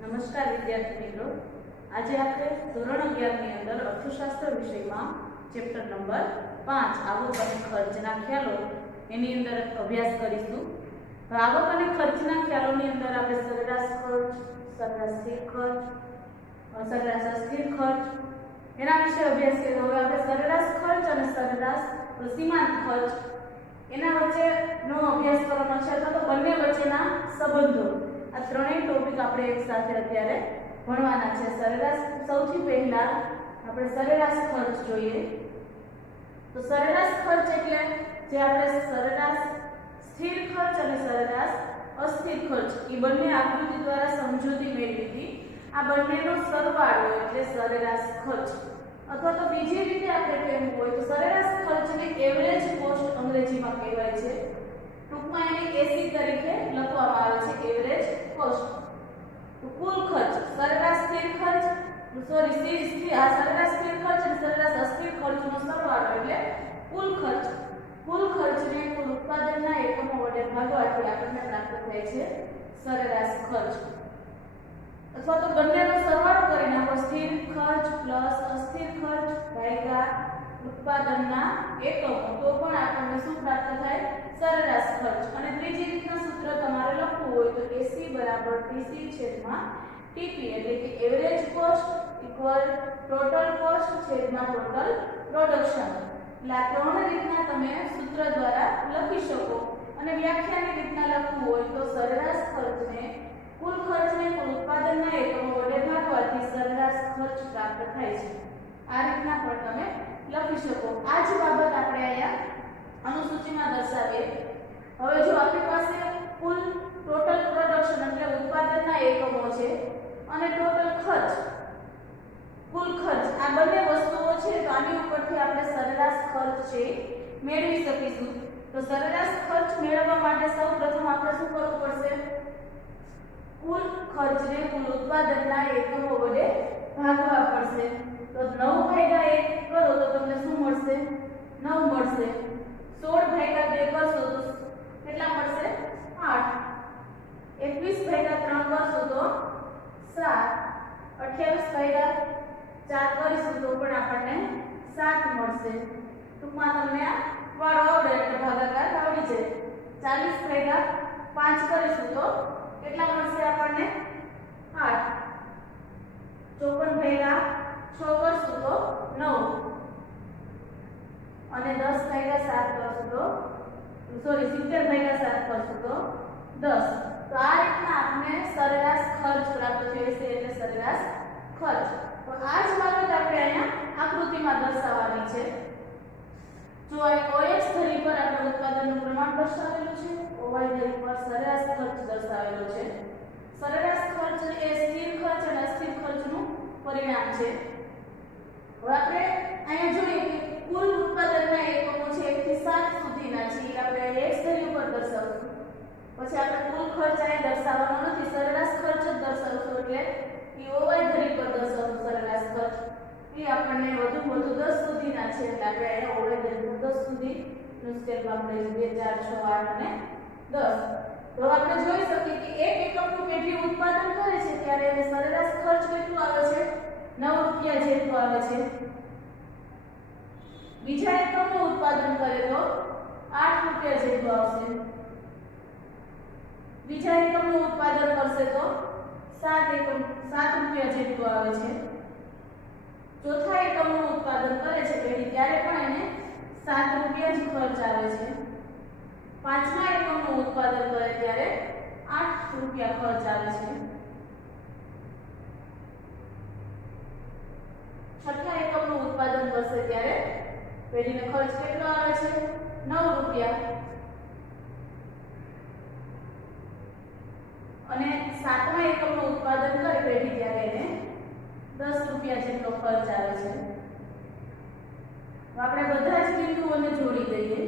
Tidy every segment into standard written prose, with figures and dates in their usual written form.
નમસ્કાર વિદ્યાર્થી મિત્રો, આજે આપણે ધોરણ 11 ની અંદર અર્થશાસ્ત્ર વિષયમાં ચેપ્ટર નંબર 5 આવક અને ખર્ચના ખ્યાલો એની અંદર અભ્યાસ કરીશું. તો આવક અને ખર્ચના ખ્યાલોની અંદર આપણે સરેરાશ ખર્ચ, સરેરાશ સ્થિર ખર્ચ, સરેરાશ અસ્થિર ખર્ચ એના વિશે અભ્યાસ કર્યો. હવે આપણે સરેરાશ ખર્ચ અને સરેરાશ સીમાંત ખર્ચ એના વચ્ચેનો અભ્યાસ કરવાનો છે, અથવા તો બંને વચ્ચેના સંબંધો. આ ત્રણેય ટોપિક આપણે એક સાથે અત્યારે ભણવાના છે. સરેરાશ સૌથી પહેલા આપણે સરેરાશ ખર્ચ જોઈએ. તો સરેરાશ ખર્ચ એટલે જે આપણે સરેરાશ સ્થિર ખર્ચ અને સરેરાશ અસ્થિર ખર્ચ એ બંને આકૃતિ દ્વારા સમજૂતી મેળવી હતી. આ બંનેનો સરવાળો એટલે સરેરાશ ખર્ચ, અથવા તો બીજી રીતે આપણે કહેવું હોય તો સરેરાશ ખર્ચને એવરેજ કોસ્ટ અંગ્રેજીમાં કહેવાય છે. ટૂંકમાં એને એસી તરીકે લખવામાં આવે છે, એવરેજ કોસ્ટ. તો કુલ ખર્ચ, સરેરાશ સ્થિર ખર્ચ, સરેરાશ સ્થિર ખર્ચ અને સરેરાશ અસ્થિર ખર્ચનો સરવાળો એટલે કુલ ખર્ચ. કુલ ખર્ચને કુલ ઉત્પાદનના એકમો વડે ભાગવાથી આપણને પ્રાપ્ત થાય છે સરેરાશ ખર્ચ. અથવા તો બંનેનો સરવાળો કરીને આપણો સ્થિર ખર્ચ પ્લસ અસ્થિર ખર્ચ ભાગ્યા ઉત્પાદનના એકમો, તો પણ આપણને શું પ્રાપ્ત થાય? સરેરાશ ખર્ચ. અને ત્રીજી રીતના સૂત્ર તમારે લખવું હોય તો AC બરાબર TC છેદમાં TP, એટલે કે average cost equal total cost છેદમાં ટોટલ પ્રોડક્શન. એટલે આ ત્રણ રીતના તમે સૂત્ર દ્વારા લખી શકો. અને વ્યાખ્યાની રીતના લખવું હોય તો સરેરાશ ખર્ચને કુલ ખર્ચને કુલ ઉત્પાદનના એકમો વડે ભાગવાથી સરેરાશ ખર્ચ પ્રાપ્ત થાય છે. આ રીતના પણ તમે લખી શકો. આ જ બાબત આપણે અહીંયા અનુસૂચિમાં દર્શાવીએ. હવે જો આપણી પાસે કુલ ટોટલ પ્રોડક્શન એટલે ઉત્પાદનના એકમો છે અને ટોટલ ખર્ચ, કુલ ખર્ચ, આ બંને વસ્તુઓ છે, તો આની ઉપરથી આપણે સરેરાશ ખર્ચ છે મેળવી શકીશું. તો સરેરાશ ખર્ચ મેળવવા માટે સૌપ્રથમ આપણે શું કરવું પડશે? કુલ ખર્ચને કુલ ઉત્પાદનના એકમો વડે ભાગવા પડશે. તો 9 ભાગ્યા 1 કરો તો તમને શું મળશે? 9 મળશે. 16 ભાગ્યા 2 કરશો તો કેટલા મળશે? 8. 21 ભાગ્યા 3 કરશો તો 7. 28 ભાગ્યા 4 કરીશું તો પણ આપણને 7 મળશે. ટૂંકમાં તમને આ વાળો આવડે એટલે ભાગાકાર આવડી જાય. 40 ભાગ્યા 5 કરીશું તો કેટલા મળશે આપણને? 8. 54 ભાગ્યા 6 કરશું તો 9. અને 10 ભાગ્યા 7 કરશું તો 70 ભાગ્યા 7 કરશું તો 10. તો આ રીતના આપણે સરેરાશ ખર્ચ પ્રાપ્ત થયો છે, એટલે સરેરાશ ખર્ચ. તો આ જ બાબત આપણે અહીંયા આકૃતિમાં દર્શાવવાની છે. જો આ OH ધરી પર આપણે ઉત્પાદનનું પ્રમાણ દર્શાવેલું છે, OY ધરી પર સરેરાશ ખર્ચ દર્શાવેલો છે. સરેરાશ ખર્ચ એ સ્થિર ખર્ચ અને અસ્થિર ખર્ચનું પરિણામ છે. હવે આપણે અહીંયા જોઈએ કે કુલ ઉત્પાદનના એકમો છે 1 થી 7 સુધીના છે, એટલે આપણે X ધરી ઉપર દર્શાવશું. પછી આપણે કુલ ખર્ચ અહીંયા દર્શાવવાનો નથી, સરેરાશ ખર્ચ જ દર્શાવશું. એટલે એ OY ધરી પર દર્શાવશું સરેરાશ ખર્ચ. એ આપણને વધુ 10 સુધીના છે, એટલે આપણે અહીંયા OY ધરી પર 10 સુધીનું સ્કેલ વાપરીશું. 2 4 6 8 અને 10. તો આપણે જોઈ શકીએ કે એક એકમનું પેઢી ઉત્પાદન કરે છે ત્યારે એને સરેરાશ ખર્ચ કેટલું આવે છે? 9 રૂપિયા જેટલું આવે છે. બીજા એકમનું ઉત્પાદન કરે તો 8 રૂપિયા જેટલું આવશે. બીજા એકમનું ઉત્પાદન કરશે તો 7 રૂપિયા જેટલું આવે છે. ચોથા એકમનું ઉત્પાદન કરે છે પેઢી ત્યારે પણ એને 7 રૂપિયા જ ખર્ચ આવે છે. પાંચમા એકમનું ઉત્પાદન કરે ત્યારે 8 રૂપિયા ખર્ચ આવે છે. છઠ્ઠા એકમનું ઉત્પાદન કરશે ત્યારે પેઢીને ખર્ચ કેટલો આવે છે? 9 રૂપિયા. અને સાતમા એકમનું ઉત્પાદન કરે પેઢી ત્યારે એને 10 રૂપિયા જેટલો ખર્ચ આવે છે. તો આપણે બધા જ બિંદુઓને જોડી દઈએ.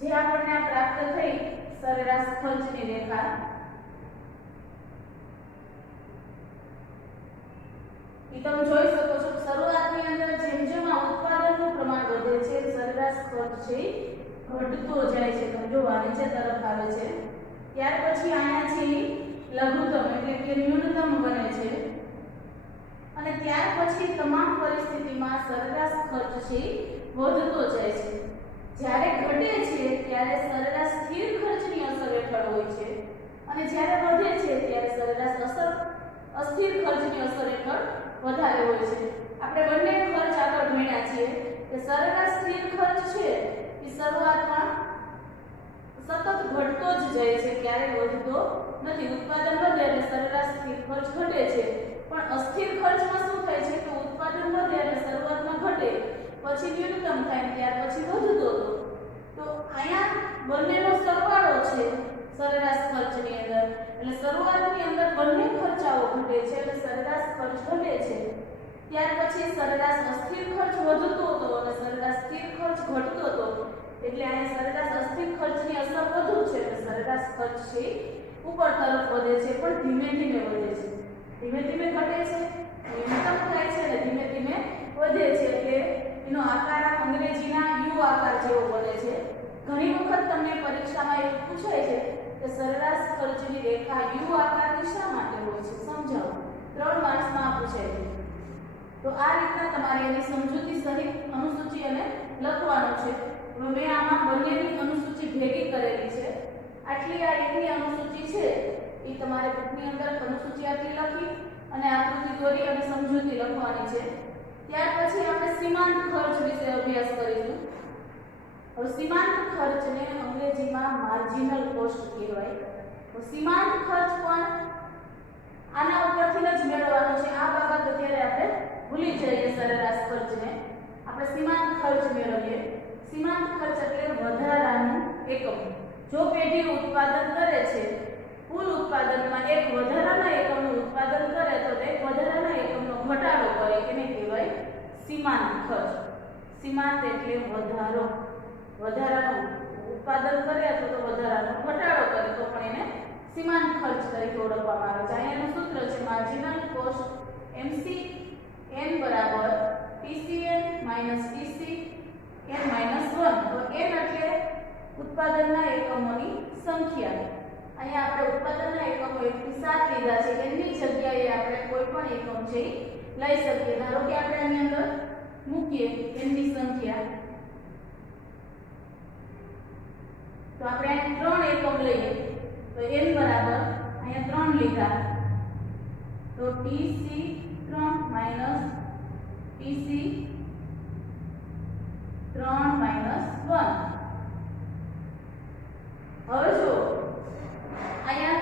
જે આપણને પ્રાપ્ત થઈ સરેરાશ ખર્ચની રેખા, એ તમે જોઈ શકો છો. શરૂઆતની અંદર જેમ જેમ આ ઉત્પાદનનું પ્રમાણ વધે છે, સરેરાશ ખર્ચ છે ઘટતો જાય છે તો જો નીચે તરફ આવે છે ત્યાર પછી અહીંયા છે લઘુત્તમ એટલે કે ન્યૂનતમ બને છે અને ત્યાર પછી તમામ પરિસ્થિતિમાં સરેરાશ ખર્ચ છે વધતો જાય છે જ્યારે ઘટે છે ત્યારે સરેરાશ સ્થિર ખર્ચની અસર હેઠળ હોય છે અને જ્યારે વધે છે ત્યારે સરેરાશ અસ્થિર ખર્ચની અસર હેઠળ વધારે હોય છે આપણે બંને ખર્ચ આગળ ભણ્યા છીએ કે સરેરાશ સ્થિર ખર્ચ છે એ શરૂઆતમાં સતત ઘટતો જ જાય છે ક્યારેય વધતો નથી ઉત્પાદન વધે એટલે સરેરાશ સ્થિર ખર્ચ ઘટે છે પણ અસ્થિર ખર્ચમાં શું થાય છે કે ઉત્પાદન વધે એટલે શરૂઆતમાં ઘટે પછી ન્યૂનતમ થાય ત્યાર પછી વધતો તો અહીંયા બંનેનો સરવાળો છે સરેરાશ ખર્ચની અંદર એટલે શરૂઆતની અંદર બંને ખર્ચાઓ ઘટે છે એટલે સરેરાશ ખર્ચ ઘટે છે ત્યાર પછી સરેરાશ અસ્થિર ખર્ચ વધતો હતો અને સરેરાશ સ્થિર ખર્ચ ઘટતો હતો એટલે અહીંયા સરેરાશ અસ્થિર ખર્ચની અસર વધુ છે એટલે સરેરાશ ખર્ચ છે ઉપર તરફ વધે છે પણ ધીમે ધીમે વધે છે ધીમે ધીમે ઘટે છે ન્યૂનતમ થાય છે અને ધીમે ધીમે વધે છે એટલે એનો આકાર અંગ્રેજીના યુ આકાર જેવો બને છે ઘણી વખત તમને પરીક્ષામાં એવું પૂછાય છે કે સરેરાશ ખર્ચની રેખા યુ આકારની શા માટે હોય છે સમજાવો 3 માર્ક્સમાં પૂછાય છે તો આ રીતના તમારે એની સમજૂતી સહિત અનુસૂચિ અને લખવાનું છે મેં આમાં બંનેની અનુસૂચિ ભેગી કરેલી છે આટલી આ એકની અનુસૂચિ છે એ તમારે બુકની અંદર અનુસૂચિ આટલી લખી અને આકૃતિ દોરી અને સમજૂતી લખવાની છે ત્યાર પછી આપણે સીમાંત ખર્ચ વિશે અભ્યાસ કરીશું હવે સીમાંત ખર્ચને અંગ્રેજીમાં માર્જિનલ કોસ્ટ કહેવાય તો સીમાંત ખર્ચ પણ આના ઉપરથી જ મેળવવાનો છે આ બાબત અત્યારે આપણે ભૂલી જઈએ સરેરાશ ખર્ચને આપણે સીમાંત ખર્ચ મેળવીએ સીમાંત ખર્ચ એટલે વધારાનું એકમ જો પેઢી ઉત્પાદન કરે છે કુલ ઉત્પાદનમાં એક વધારાના એકમનું ઉત્પાદન કરે તો તે વધારાના એકમનો ઘટાડો કરે એને કહેવાય સીમાંત ખર્ચ સીમાંત એટલે વધારાનું ઉત્પાદન કરે અથવા તો વધારાનો ઘટાડો કરે તો પણ એને સીમાંત ખર્ચ તરીકે ઓળખવામાં આવે છે અહીંયાનું સૂત્ર છે માર્જિનલ કોસ્ટ MCN બરાબર TCN TCN -1 તો n એટલે ઉત્પાદનના એકમોની સંખ્યા અહીંયા આપણે ઉત્પાદનના એકમો 1 થી 7 લીધા છે એની જગ્યાએ આપણે કોઈ પણ એકમ છે લઈ શકીએ ધારો કે આપણે આની અંદર મૂકીએ n ની સંખ્યા તો આપણે 3 એકમ લઈએ તો n બરાબર અહીંયા 3 લીધા તો TC3 TC3 -1 હવે જો અહીંયા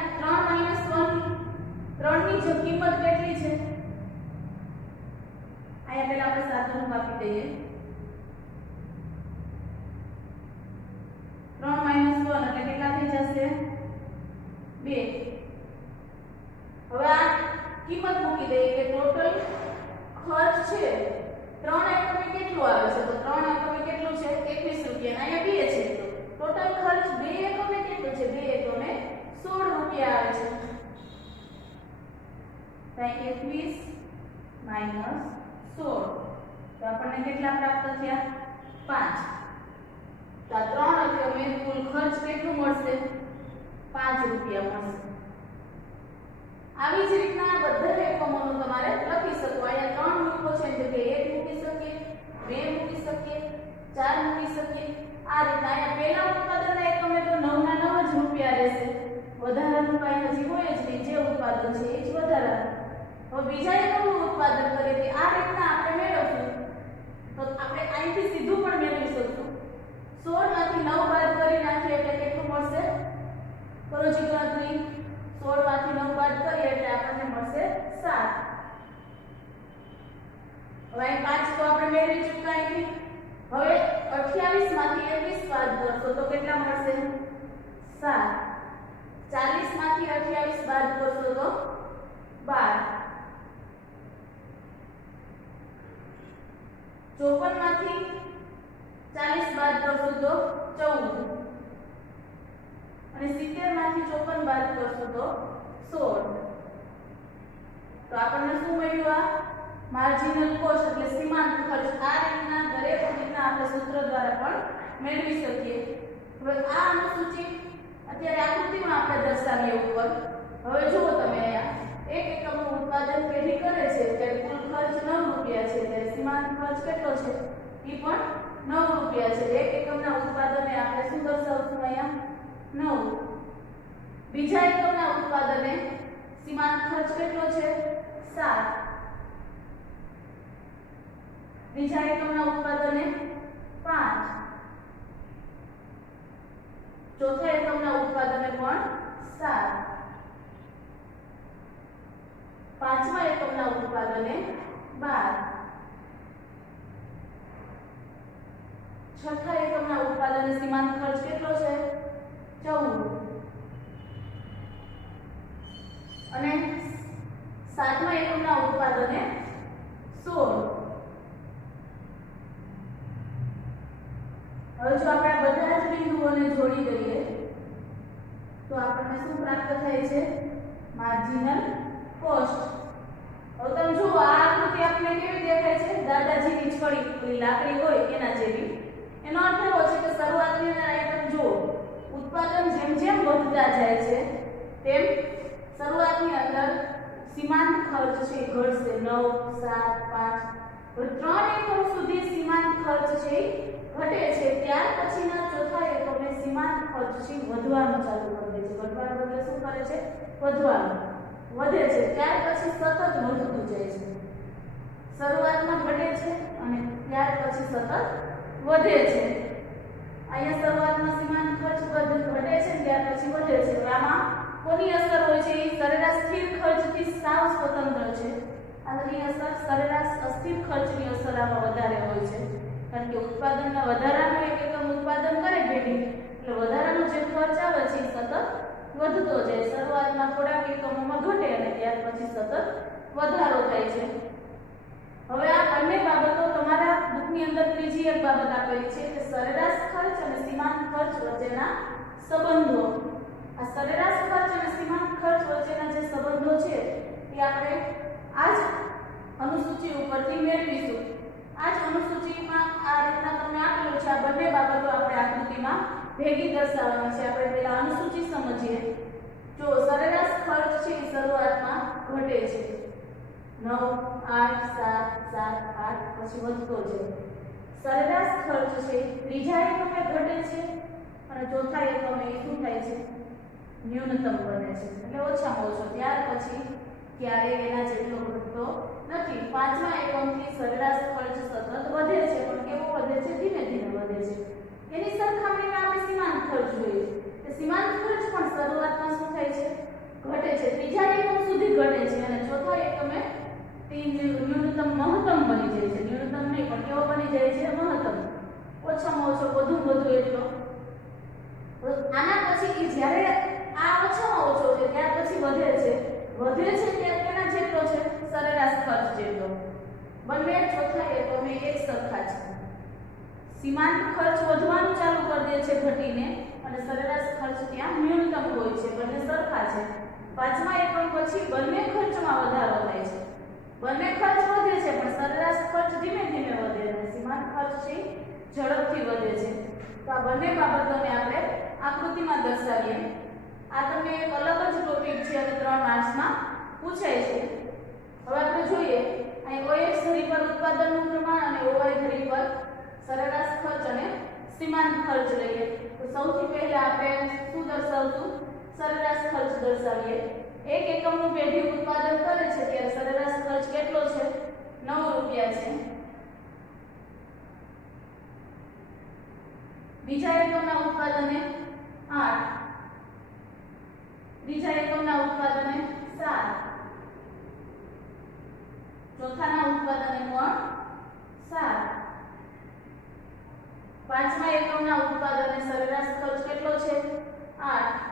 3 ની જે કિંમત કેટલી છે અહીંયા પહેલા આપણે સાદુરૂપ આપી દઈએ 3 - 1 એટલે કેટલા થઈ જશે 2 હવે આ કિંમત મૂકી દઈએ કે ટોટલ ખર્ચ છે 3 એકમે કેટલું આવે છે તો 3 એકમે કેટલું છે 21 રૂપિયા અહીંયા 2 છે ટોટલ ખર્ચ 2 એકમે કેટલું છે 2 એકમે 16 રૂપિયા આવે છે તો 21 - 16 તો આપણને કેટલા પ્રાપ્ત થયા 5 તો આ 3 એકમે કુલ ખર્ચ કેટલું મળશે 5 રૂપિયા મળશે આવી જ રીતના બધા એકમોનું તમારે લખી શકો અહીંયા 3 મૂકો છે એટલે 1 મૂકી શકીએ 2 મૂકી શકીએ 4 મૂકી શકીએ આ રીતના અહીંયા પહેલા ઉત્પાદનના એકમે તો 9 ના 9 જ રૂપિયા રહેશે વધારાનું કાંઈ હજી હોય જ નહીં જે ઉત્પાદન છે એ જ વધારાનું હવે બીજા એકમનું ઉત્પાદન કરીએ કે આ રીતના આપણે મેળવશું તો આપણે અહીંથી સીધું પણ મેળવી શકશું 16 માંથી 9 બાદ કરી નાખીએ એટલે કેટલું મળશે કરો જી ગણતરી 16 માંથી 9 બાદ કરીએ એટલે આપણને મળશે 7 હવે 5 તો આપણે મેળવી ચૂક્યા અહીંથી હવે 28 માંથી 21 બાદ કરશો તો કેટલા મળશે 7 40 માંથી 28 બાદ કરશો તો 12 54 માંથી 40 બાદ કરશો તો 14 અને 70 માંથી 54 બાદ કરશો તો 16 તો આપણને શું મળ્યું આ માર્જિનલ કોસ્ટ એટલે સીમાંત ખર્ચ આ રીતના દરેક રીતના આપણે સૂત્ર દ્વારા પણ મેળવી શકીએ. હવે આ અનુસૂચિ અત્યારે આકૃતિમાં આપણે દર્શાવીએ ઉપર. હવે જુઓ તમે અહીંયા એક એકમનું ઉત્પાદન પેઢી કરે છે ત્યારે કુલ ખર્ચ 9 રૂપિયા છે, ત્યારે સીમાંત ખર્ચ કેટલો છે એ પણ 9 રૂપિયા છે. એક એકમના ઉત્પાદને આપણે શું દર્શાવશું અહીંયા 9. બીજા એકમના ઉત્પાદને સીમાંત ખર્ચ કેટલો છે 7. ત્રીજા એકમના ઉત્પાદને 5. ચોથા એકમના ઉત્પાદને પણ 7. પાંચમા એકમના ઉત્પાદને 12. છઠ્ઠા એકમના ઉત્પાદને સીમાંત ખર્ચ કેટલો છે 14. અને સાતમા એકમના ઉત્પાદને 16. હવે જો આપણે બધા જ બિંદુઓને જોડી દઈએ તો આપણને શું પ્રાપ્ત થાય છે માર્જિનલ કોસ્ટ. હવે તમે જુઓ આ આકૃતિ આપણને કેવી દેખાય છે દાદાજીની છડી લાકડી હોય એના જેવી. એનો અર્થ એવો છે કે શરૂઆતની અંદર આઈટમ જો ઉત્પાદન જેમ જેમ વધતા જાય છે તેમ શરૂઆતની અંદર સીમાંત ખર્ચ છે ઘટશે 9 7 5 ત્રણ એકમ સુધી સીમાંત ખર્ચ છે ઘટે છે. ત્યાર પછીના ચોથા એકમે સીમાંત ખર્ચ છે વધવાનું ચાલુ કરી દે છે. વધવાનું એટલે શું કરે છે વધવાનું વધે છે. ત્યાર પછી સતત વધતું જાય છે. શરૂઆતમાં ઘટે છે અને ત્યાર પછી સતત વધે છે. અહીંયા શરૂઆતમાં સીમાંત ખર્ચ ઘટે છે ત્યાર પછી વધે છે. આમાં કોની અસર હોય છે એ સરેરાશ સ્થિર ખર્ચથી સાવ સ્વતંત્ર છે. આની અસર સરેરાશ અસ્થિર ખર્ચની અસર આમાં વધારે હોય છે. કારણ કે ઉત્પાદનના વધારાનો એક એકમ ઉત્પાદન કરે પેઢી એટલે વધારાનો જે ખર્ચ આવે છે એ સતત વધતો જાય. શરૂઆતમાં થોડાક એકમોમાં ઘટે અને ત્યાર પછી સતત વધારો થાય છે. હવે આ બંને બાબતો તમારા બુકની અંદર ત્રીજી એક બાબત આપેલી છે કે સરેરાશ ખર્ચ અને સીમાંત ખર્ચ વચ્ચેના સંબંધો. આ સરેરાશ ખર્ચ અને સીમાંત ખર્ચ વચ્ચેના જે સંબંધો છે એ આપણે આ જ અનુસૂચિ ઉપરથી મેળવીશું. આ જ અનુસૂચિમાં આ રીતના તમને આપેલું છે. આ બંને બાબતો આપણે આકૃતિમાં ભેગી દર્શાવવાની છે. આપણે પહેલા અનુસૂચિ સમજીએ. જો સરેરાશ ખર્ચ છે એ શરૂઆતમાં ઘટે છે 9 8 7 7 8 પછી વધતો જાય. સરેરાશ ખર્ચ છે ત્રીજા એકમે ઘટે છે અને ચોથા એકમે એ શું થાય છે ન્યૂનતમ બને છે એટલે ઓછામાં ઓછો. ત્યાર પછી ક્યારેય એના જેટલો ઘટતો નથી. પાંચમા એકમથી સરેરાશ ખર્ચ સતત વધે છે પણ કેવો વધે છે ધીમે ધીમે વધે છે. એની સરખામણીમાં આપણે સીમાંત ખર્ચ જોઈએ કે સીમાંત ખર્ચ પણ શરૂઆતમાં શું થાય છે ઘટે છે. ત્રીજા એકમ સુધી ઘટે છે અને ચોથા એકમે ન્યૂનતમ મહત્તમ બની જાય છે. ન્યૂનતમ નહીં પણ કેવો બની જાય છે મહત્તમ. ઓછામાં ઓછો વધુ એટલો. આના પછી એ જ્યારે આ ઓછામાં ઓછો છે ત્યાર પછી વધે છે ત્યારે કેના જેટલો છે સરેરાશ ખર્ચ જેટલો. બંને ચોથા એકમે એક સરખા છે. સીમાંત ખર્ચ વધવાનું ચાલુ કરી દે છે ઘટીને અને સરેરાશ ખર્ચ ત્યાં ન્યૂનતમ હોય છે. બંને સરખા છે. પાંચમા એકમ પછી બંને ખર્ચમાં વધારો થાય છે. બંને ખર્ચ વધે છે પણ સરેરાશ ખર્ચ ધીમે ધીમે વધે અને સીમાંત ખર્ચ છે ઝડપથી વધે છે. તો આ બંને બાબતોને આપણે આકૃતિમાં દર્શાવીએ. આ તમને એક અલગ જ ટોપિક છે અને 3 માર્ક્સમાં પૂછાય છે. હવે આપણે જોઈએ અહીં OX ધરી પર ઉત્પાદનનું પ્રમાણ અને OY ધરી પર સરેરાશ ખર્ચ અને સીમાંત ખર્ચ લઈએ. તો સૌથી પહેલા આપણે શું દર્શાવશું સરેરાશ ખર્ચ દર્શાવીએ. એક એકમનું પેઢી ઉત્પાદન કરે છે ત્યારે સરેરાશ ખર્ચ કેટલો છે 9 રૂપિયા છે. બીજા એકમના ઉત્પાદને 8. ત્રીજા એકમના ઉત્પાદને 7. ચોથાના ઉત્પાદને પણ 7. પાંચમા એકમના ઉત્પાદને સરેરાશ ખર્ચ કેટલો છે 8.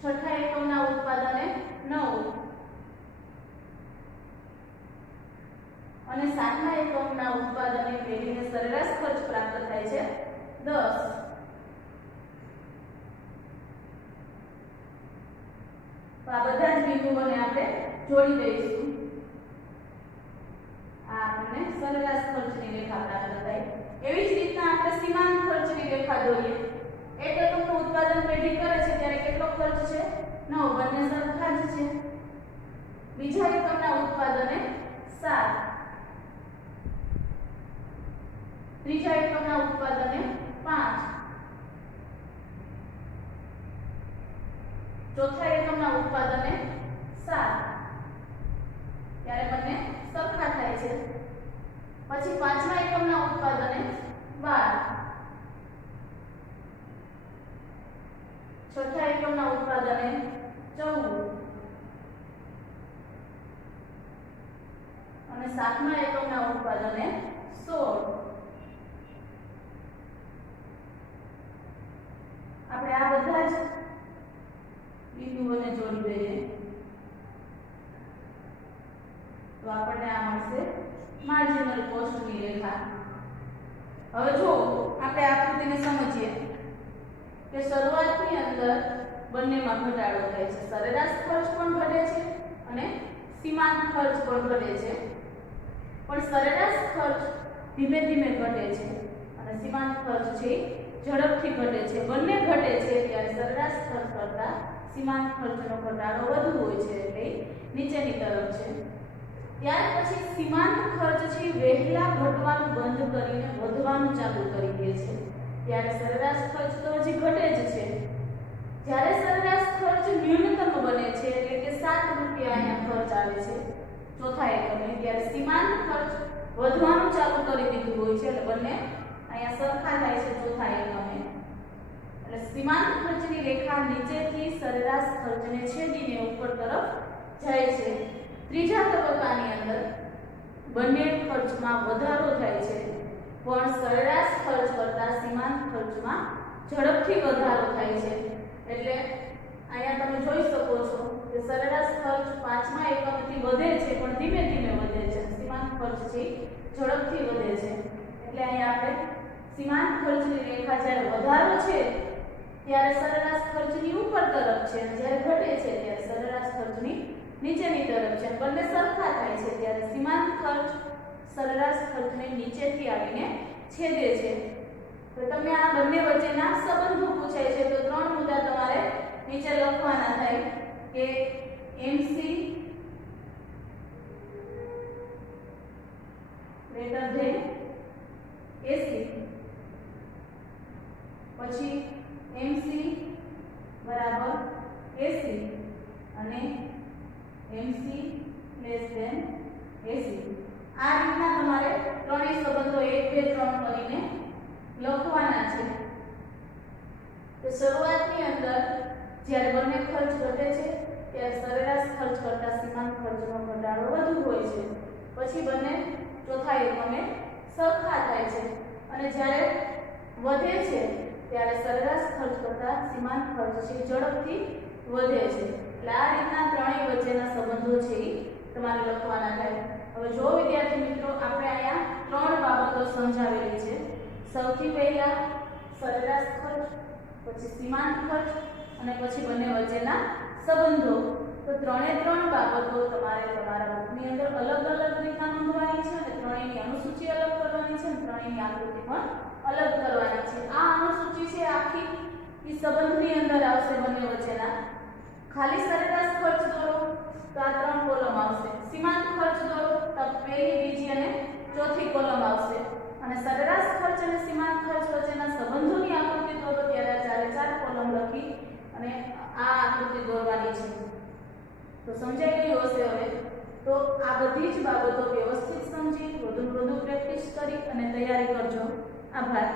છઠ્ઠા એકમના ઉત્પાદને 9 અને સાતમા એકમના ઉત્પાદને પેઢીને સરેરાશ ખર્ચ પ્રાપ્ત થાય છે 10. તો આ બધા જ બિંદુઓને આપણે જોડી દઈશું। આ આપણને સરેરાશ ખર્ચની રેખા પ્રાપ્ત થાય। એવી જ રીતના આપણે સીમાંત ખર્ચની રેખા દોરીએ। એક એકમનું ઉત્પાદન પેઢી કરે છે ત્યારે કેટલો ખર્ચ છે? 9, બંને સરખા જ છે। બીજા એકમના ઉત્પાદને 7, ત્રીજા એકમના ઉત્પાદને 5, ચોથા એકમના ઉત્પાદને 7, ત્યારે બંને સરખા થાય છે। પછી પાંચમા એકમના ઉત્પાદને 12, છઠ્ઠા એકમના ઉત્પાદને 14 અને સાતમા એકમના ઉત્પાદને 16। આપણે આ બધા જ બિંદુઓને જોડી દઈએ તો આપણને આ મળશે માર્જિનલ કોસ્ટની રેખા। હવે જો આપણે આકૃતિને સમજીએ કે શરૂઆતની અંદર બંનેમાં ઘટાડો થાય છે। સરેરાશ ખર્ચ પણ ઘટે છે અને સીમાંત ખર્ચ પણ ઘટે છે, પણ સરેરાશ ખર્ચ ધીમે ધીમે ઘટે છે અને સીમાંત ખર્ચ છે ઝડપથી ઘટે છે। બંને ઘટે છે ત્યારે સરેરાશ ખર્ચ કરતાં સીમાંત ખર્ચનો ઘટાડો વધુ હોય છે, એટલે નીચેની તરફ છે। ત્યાર પછી સીમાંત ખર્ચ છે વહેલા ઘટવાનું બંધ કરીને વધવાનું ચાલુ કરી દે છે, ત્યારે સરેરાશ ખર્ચ તો હજી ઘટે જ છે। જ્યારે સરેરાશ ખર્ચ ન્યૂનતમ બને છે એટલે કે 7 રૂપિયા અહીંયા ખર્ચ આવે છે ચોથા એકમે, ત્યારે સીમાંત ખર્ચ વધવાનું ચાલુ કરી દીધું હોય છે એટલે બંને અહીંયા સરખા થાય છે ચોથા એકમે। એટલે સીમાંત ખર્ચની રેખા નીચેથી સરેરાશ ખર્ચને છેદીને ઉપર તરફ જાય છે। ત્રીજા તબક્કાની અંદર બંને ખર્ચમાં વધારો થાય છે, પણ સરેરાશ ખર્ચ કરતાં સીમાંત ખર્ચમાં ઝડપથી વધારો થાય છે। એટલે અહીંયા તમે જોઈ શકો છો કે સરેરાશ ખર્ચ પાંચમા એકમથી વધે છે પણ ધીમે ધીમે વધે છે, સીમાંત ખર્ચ છે ઝડપથી વધે છે। એટલે અહીંયા આપણે સીમાંત ખર્ચની રેખા જ્યારે વધારો છે ત્યારે સરેરાશ ખર્ચની ઉપર તરફ છે અને જ્યારે ઘટે છે ત્યારે સરેરાશ ખર્ચની નીચેની તરફ છે। બંને સરખા થાય છે ત્યારે સીમાંત ખર્ચ સરેરાશ ખર્ચને નીચેથી આવીને છેદે છે। તો તમે આ બંને વચ્ચેના સંબંધો પૂછાય છે તો 3 મુદ્દા તમારે નીચે લખવાના થાય કે MC greater than AC, પછી MC બરાબર AC અને MC less than AC। આ રીતના તમારે ત્રણેય સંબંધો 1 2 3 કરીને લખવાના છે। તો શરૂઆતની અંદર જ્યારે બંને ખર્ચ ઘટે છે ત્યારે સરેરાશ ખર્ચ કરતાં સીમાંત ખર્ચનો ઘટાડો વધુ હોય છે, પછી બંને ચોથા એકમે સરખા થાય છે અને જ્યારે વધે છે ત્યારે સરેરાશ ખર્ચ કરતાં સીમાંત ખર્ચ છે ઝડપથી વધે છે। એટલે આ રીતના ત્રણેય વચ્ચેના સંબંધો છે એ તમારે લખવાના થાય। હવે જો વિદ્યાર્થી મિત્રો આપણે અહીંયા 3 બાબતો સમજાવેલી છે। સૌથી પહેલા સરેરાશ ખર્ચ, પછી સીમાંત ખર્ચ અને પછી બંને વચ્ચેના સંબંધો। તો 3 બાબતો તમારે તમારા બુકની અંદર અલગ અલગ રીતના નોંધવાની છે અને ત્રણેયની અનુસૂચિ અલગ કરવાની છે અને ત્રણેયની આકૃતિ પણ અલગ કરવાની છે। આ અનુસૂચિ છે આખી એ સંબંધની અંદર આવશે બંને વચ્ચેના। ખાલી સરેરાશ ખર્ચ દોરો તો આ 3 કોલમ આવશે, સીમાંત ખર્ચ દોરો તો પહેલી, બીજી અને ચોથી કોલમ આવશે અને સરેરાશ ખર્ચ અને સીમાંત ખર્ચ વચ્ચેના સંબંધોની આકૃતિ દોરો ત્યારે 4 કોલમ લખી અને આ આકૃતિ દોરવાની છે। તો સમજાઈ ગયું હશે। હવે તો આ બધી જ બાબતો વ્યવસ્થિત સમજી વધુ પ્રેક્ટિસ કરી અને તૈયારી કરજો। આભાર।